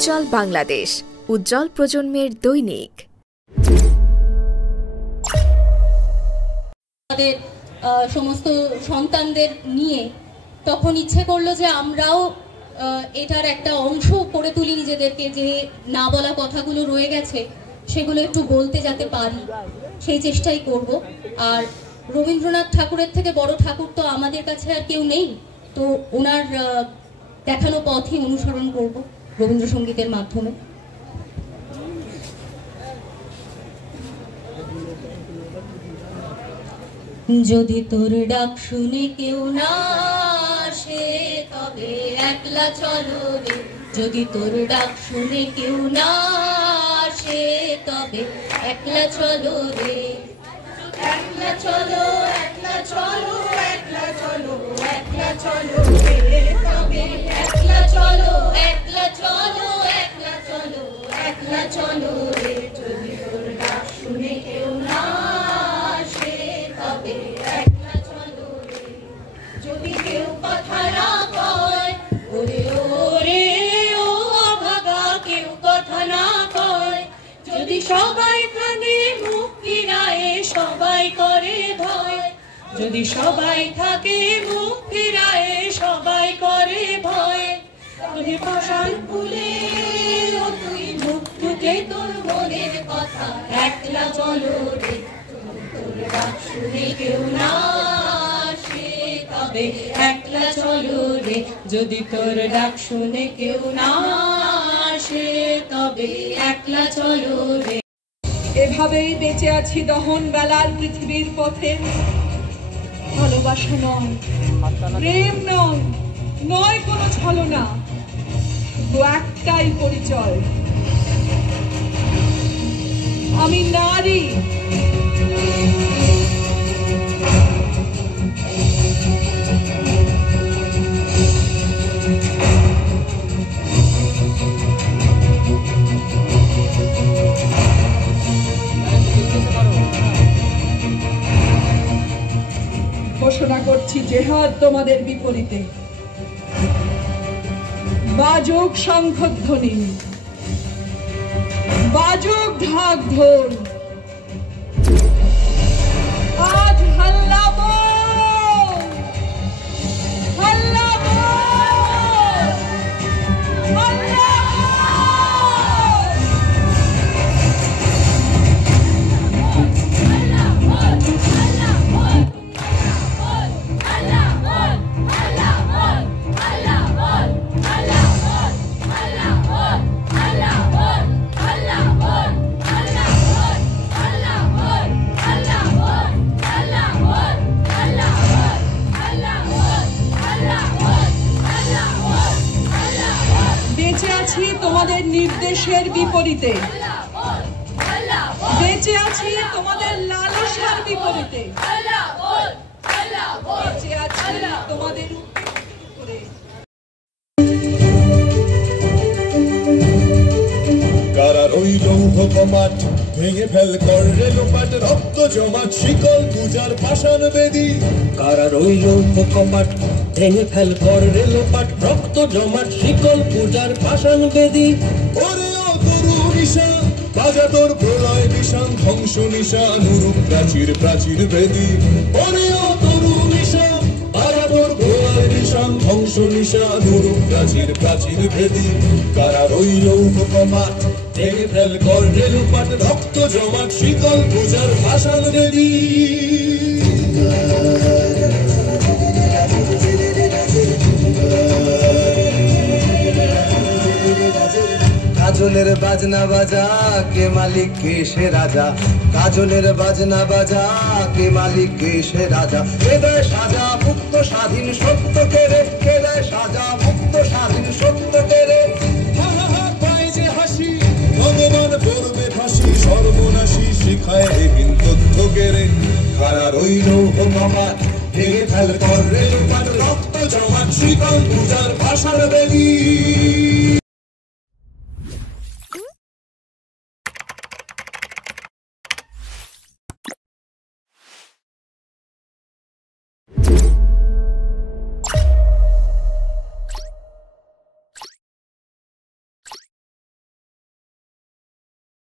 উজ্জ্বল বাংলাদেশ, উজ্জ্বল প্রজন্মের দৈনিক। আমাদের সমস্ত সন্তানদের নিয়ে তখন ইচ্ছে করলো যে আমরাও এটার একটা অংশ করে তুলি নিজেদেরকে, যে না বলা কথাগুলো রয়ে গেছে সেগুলো একটু বলতে যাতে পারি, সেই চেষ্টাই করব। আর রবীন্দ্রনাথ ঠাকুরের থেকে বড় ঠাকুর তো আমাদের কাছে আর কেউ নেই, তো ওনার দেখানো পথই অনুসরণ করব রবীন্দ্রসঙ্গীতের মাধ্যমে। যদি তোর ডাক শুনে কেউ না আসে তবে একলা চলো রে, যদি তোর ডাক শুনে কেউ না আসে তবে একলা চলো রে, একলা চলো, একলা চলো, একলা চলো, একলা চলো রে, তবে একলা চলো, একলা চলো, একলা চলো, একলা চলো রে, যদি তোর ডাক শুনে কেউ না আসে তবে একলা চলো রে, যদি কেউ কথা না কয়, ওরে ওরে ও অভাগা, কেউ কথা না কয়, যদি সবাই থাকে মুখ ফিরায় সবাই করে ভয়, যদি সবাই থাকে মুখ ফিরায় সবাই করে ভয়, যদি পাষাণ ফুলে ও তুই মুখ ফুটে তোর মনের কথা, একলা চলো রে, তোর ডাক শুনে কেউ না আসে তবে একলা চলো রে, যদি তোর ডাক শুনে কেউ না আসে তবে একলা চলো রে। এভাবেই বেঁচে আছি দহন বেলার পৃথিবীর পথে। ভালোবাসা নয়, প্রেম নয়, নয় কোনো ছলনা, শুধু একটাই পরিচয়, আমি নারী। ঘোষণা করছি জেহাদ তোমাদের বিপরীতে, বাজুক শঙ্খধ্বনি, বাজুক ঢাক ঢোল, আজ হাল্লা বল, হাল্লা বল, হাল্লা বেঁচে আছি তোমাদের নির্দেশের বিপরীতে, বেঁচে আছি তোমাদের লালসার বিপরীতে, বেঁচে আছি তোমাদের উপরে। কারার ওই লৌহ কপাট ভেঙে ফেল কর রে লোপাট, রক্ত জমাট শিকল পূজার পাষাণ বেদী, কারার ওই লৌহ কপাট ভেঙে ফেল কর রে লোপাট, রক্ত জমাট শিকল পূজার পাষাণ বেদী, ওরে ও তরু নিশান বাজা তোর প্রলয় নিশান, ধ্বংস নিশান নুরুপ প্রাচীর প্রাচীর বেদী, ওরে ও তরু নিশান বাজা তোর প্রলয় নিশান, ধ্বংস নিশান নুরুপ প্রাচীর প্রাচীর বেদী, কারার ওই লৌহ কপাট ভেঙে ফেল কর রে লোপাট, রক্ত জমাট শিকল পূজার পাষাণ বেদী। কাজলের বাজনা বাজা কে মালিক কে সে রাজা, কাজলের বাজনা বাজা কে মালিক কে সে রাজা, কে দেয় সাজা মুক্ত স্বাধীন সত্য কেড়ে, কে দেয় সাজা মুক্ত স্বাধীন সত্য কেড়ে, পায় যে হাসি ভগবান করবে ফাঁসি, সর্বনাশী শিখায় এহীন তথ্য কেড়ে, কারার ওই লৌহ কপাট ভেঙে ফেল কর রে লোপাট, রক্ত জমাট শিকল পূজার পাষাণ বেদী।